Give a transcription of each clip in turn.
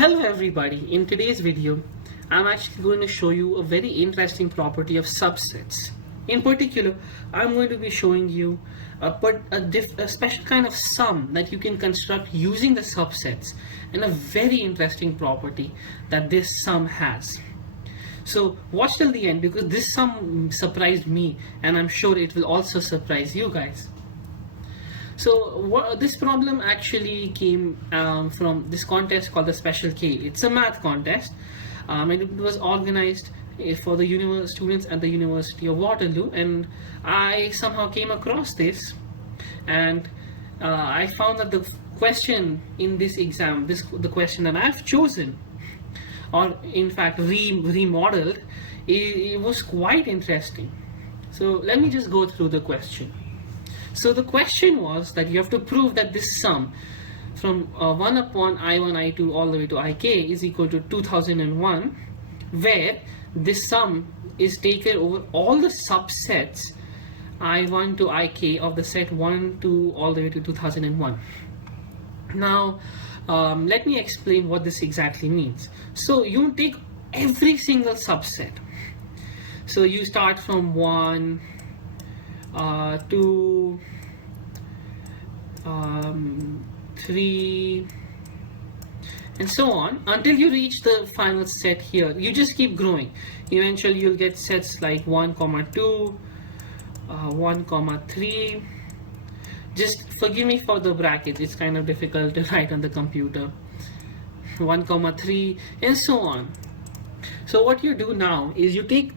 Hello everybody, in today's video I'm actually going to show you a very interesting property of subsets. In particular, I'm going to be showing you a special kind of sum that you can construct using the subsets, and a very interesting property that this sum has. So watch till the end, because this sum surprised me and I'm sure it will also surprise you guys. So this problem actually came from this contest called the Special K. It's a math contest, and it was organized for the students at the University of Waterloo, and I somehow came across this, and I found that the question in this exam, the question that I've chosen, or in fact remodeled, it was quite interesting. So let me just go through the question. So the question was that you have to prove that this sum from 1 upon I1, I2 all the way to Ik is equal to 2001, where this sum is taken over all the subsets I1 to Ik of the set 1 to all the way to 2001. Now let me explain what this exactly means. So you take every single subset. So you start from 1 2 3 and so on until you reach the final set here. You just keep growing. Eventually you'll get sets like 1, 2, 1, 3. Just forgive me for the brackets, it's kind of difficult to write on the computer. 1, 3 and so on. So what you do now is you take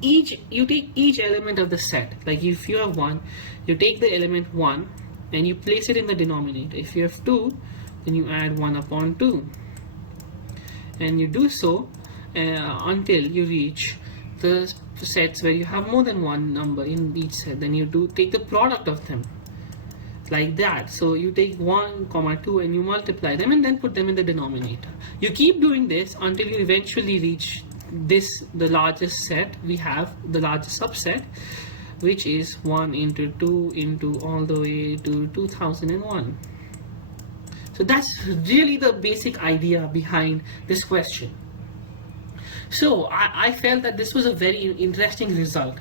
each element of the set. Like if you have 1, you take the element 1 and you place it in the denominator. If you have 2, then you add 1 upon 2, and you do so until you reach the sets where you have more than one number in each set. Then you take the product of them, like that. So you take 1, 2 and you multiply them and then put them in the denominator. You keep doing this until you eventually reach the largest set we have, the largest subset, which is 1 into 2 into all the way to 2001. So that's really the basic idea behind this question. So I felt that this was a very interesting result,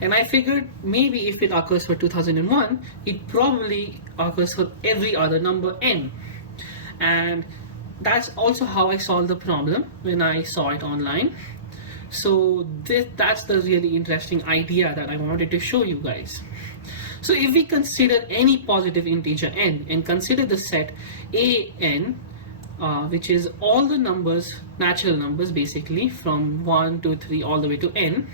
and I figured maybe if it occurs for 2001, it probably occurs for every other number n. And that's also how I solved the problem when I saw it online. So that's the really interesting idea that I wanted to show you guys. So if we consider any positive integer n and consider the set an, which is all the numbers, natural numbers basically, from 1 to 3 all the way to n,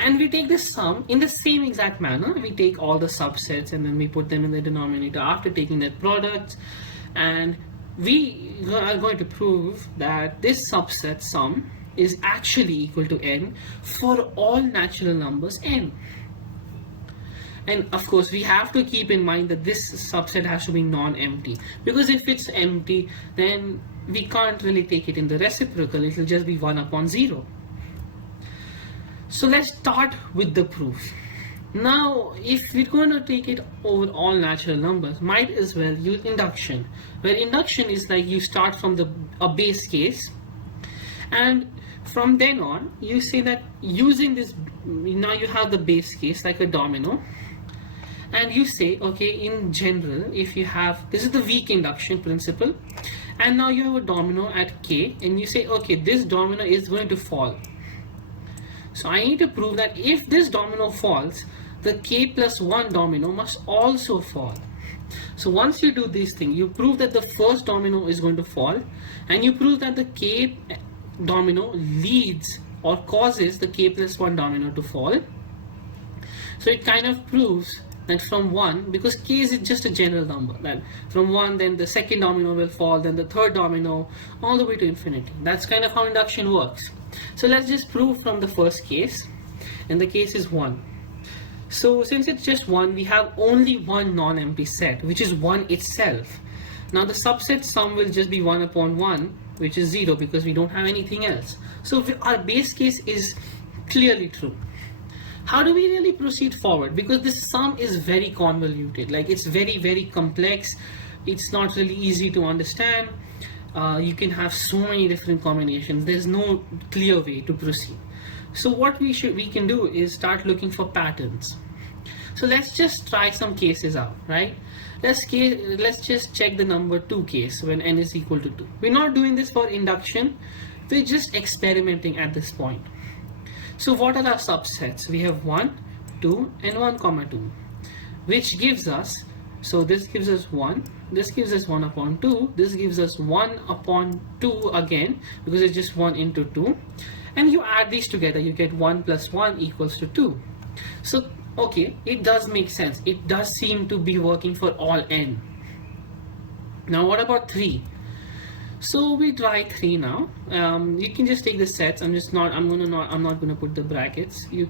and we take this sum in the same exact manner. We take all the subsets and then we put them in the denominator after taking their products, and we are going to prove that this subset sum is actually equal to n for all natural numbers n. And of course we have to keep in mind that this subset has to be non-empty, because if it's empty then we can't really take it in the reciprocal. It will just be 1 upon 0. So let's start with the proof. Now if we're going to take it over all natural numbers, might as well use induction, where induction is like you start from a base case, and from then on you say that using this, now you have the base case like a domino, and you say, okay, in general, if you have, this is the weak induction principle, and now you have a domino at k, and you say, okay, this domino is going to fall. So I need to prove that if this domino falls, the k plus 1 domino must also fall. So once you do this thing, you prove that the first domino is going to fall, and you prove that the k domino leads or causes the k plus 1 domino to fall. So it kind of proves that from 1, because k is just a general number, that from 1 then the second domino will fall, then the third domino, all the way to infinity. That's kind of how induction works. So let's just prove from the first case, and the case is 1. So since it's just 1, we have only one non-empty set, which is 1 itself. Now the subset sum will just be 1 upon 1, which is 0, because we don't have anything else. So our base case is clearly true. How do we really proceed forward? Because this sum is very convoluted, like it's very, very complex. It's not really easy to understand. you can have so many different combinations. There's no clear way to proceed. So what we can do is start looking for patterns. So let's just try some cases out, right? Let's just check the number 2 case when n is equal to 2. We're not doing this for induction, we're just experimenting at this point. So what are our subsets? We have 1, 2 and 1 comma 2, which gives us, so this gives us 1, this gives us 1 upon 2, this gives us 1 upon 2 again, because it's just 1 into 2, and you add these together, you get 1 plus 1 equals to 2. So okay, it does make sense. It does seem to be working for all n. Now what about 3? So we try 3 now. You can just take the sets. I'm not gonna put the brackets. You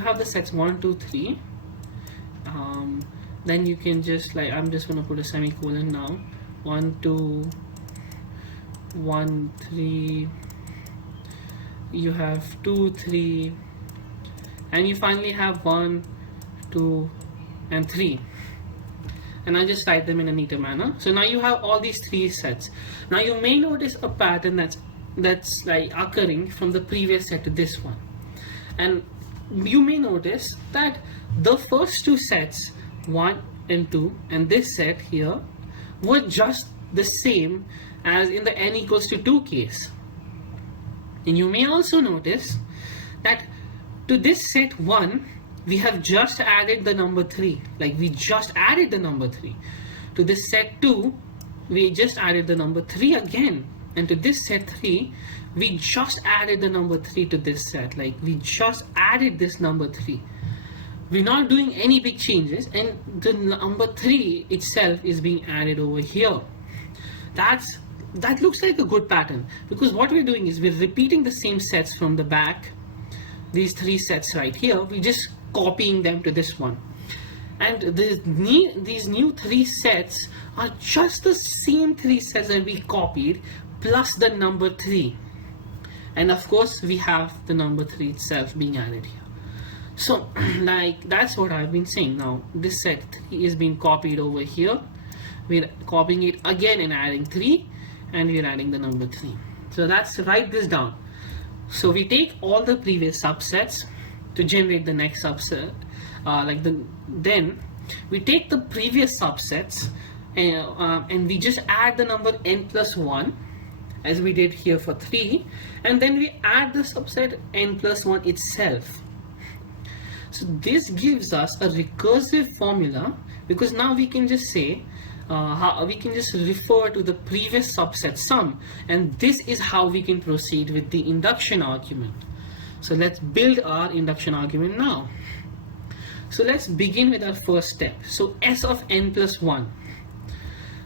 have the sets 1, 2, 3. Then you can just, like, I'm just gonna put a semicolon now. 1, 2, 1, 3. You have 2, 3, and you finally have 1, 2 and 3, and I just write them in a neater manner. So now you have all these 3 sets. Now you may notice a pattern that's like occurring from the previous set to this one, and you may notice that the first 2 sets, 1 and 2, and this set here were just the same as in the n equals to 2 case. And you may also notice that to this set 1, we have just added the number 3, like we just added the number 3. To this set 2, we just added the number 3 again, and to this set 3, we just added the number 3 to this set, like we just added this number 3. We're not doing any big changes, and the number 3 itself is being added over here. That looks like a good pattern, because what we're doing is we're repeating the same sets from the back. These 3 sets right here, we're just copying them to this one, and these new 3 sets are just the same 3 sets that we copied plus the number 3, and of course we have the number 3 itself being added here. So like, that's what I've been saying. Now this set 3 is being copied over here, we're copying it again and adding 3, and we're adding the number 3. So let's write this down. So we take all the previous subsets to generate the next subset, then we take the previous subsets and we just add the number n plus 1 as we did here for 3, and then we add the subset n plus 1 itself. So this gives us a recursive formula, because now we can just say we can just refer to the previous subset sum, and this is how we can proceed with the induction argument. So let's build our induction argument now. So let's begin with our first step. So s of n plus 1.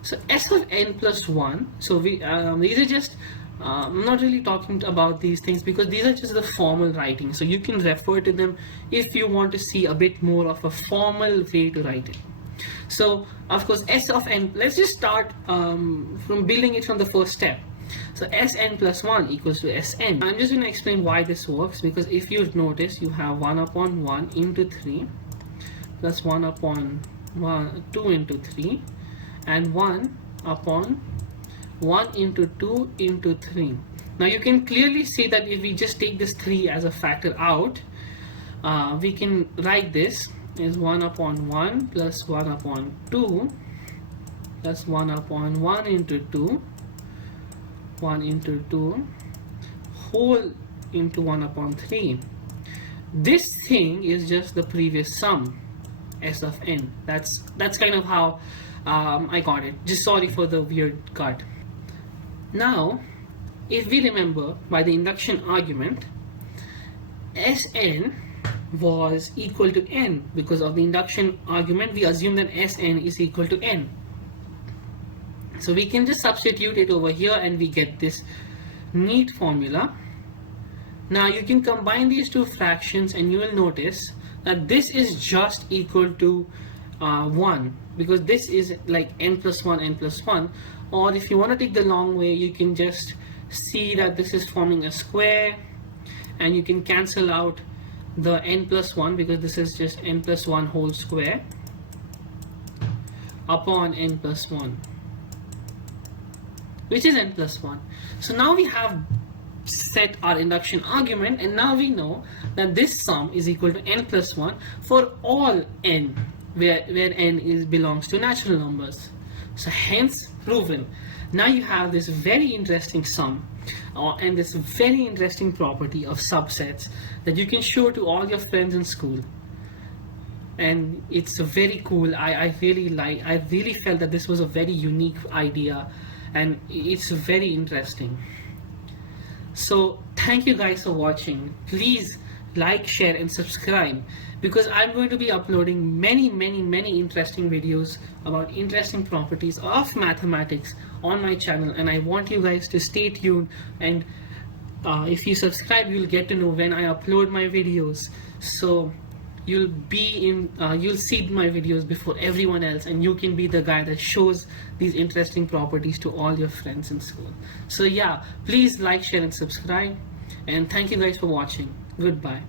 So s of n plus 1, so these are just I'm not really talking about these things because these are just the formal writing, so you can refer to them if you want to see a bit more of a formal way to write it. So of course s of n, let's just start from building it from the first step. So Sn plus 1 equals to Sn. I'm just going to explain why this works, because if you notice, you have 1 upon 1 into 3 plus 1 upon 2 into 3 and 1 upon 1 into 2 into 3. Now you can clearly see that if we just take this 3 as a factor out, we can write this as 1 upon 1 plus 1 upon 2 plus 1 upon 1 into 2, 1 into 2 whole into 1 upon 3. This thing is just the previous sum, S of n. That's kind of how I got it. Just sorry for the weird cut. Now, if we remember by the induction argument, Sn was equal to n. Because of the induction argument, we assume that Sn is equal to n. So we can just substitute it over here and we get this neat formula. Now you can combine these two fractions and you will notice that this is just equal to 1, because this is like n plus 1, n plus 1. Or if you want to take the long way, you can just see that this is forming a square, and you can cancel out the n plus 1 because this is just n plus 1 whole square upon n plus 1. which is n plus 1. So now we have set our induction argument, and now we know that this sum is equal to n plus 1 for all n, where n belongs to natural numbers. So hence proven. Now you have this very interesting sum and this very interesting property of subsets that you can show to all your friends in school. And it's very cool. I really felt that this was a very unique idea, and it's very interesting. So thank you guys for watching. Please like, share and subscribe, because I'm going to be uploading many interesting videos about interesting properties of mathematics on my channel, and I want you guys to stay tuned. And if you subscribe, you'll get to know when I upload my videos. So you'll see my videos before everyone else, and you can be the guy that shows these interesting properties to all your friends in school. So yeah, please like, share and subscribe, and thank you guys for watching. Goodbye.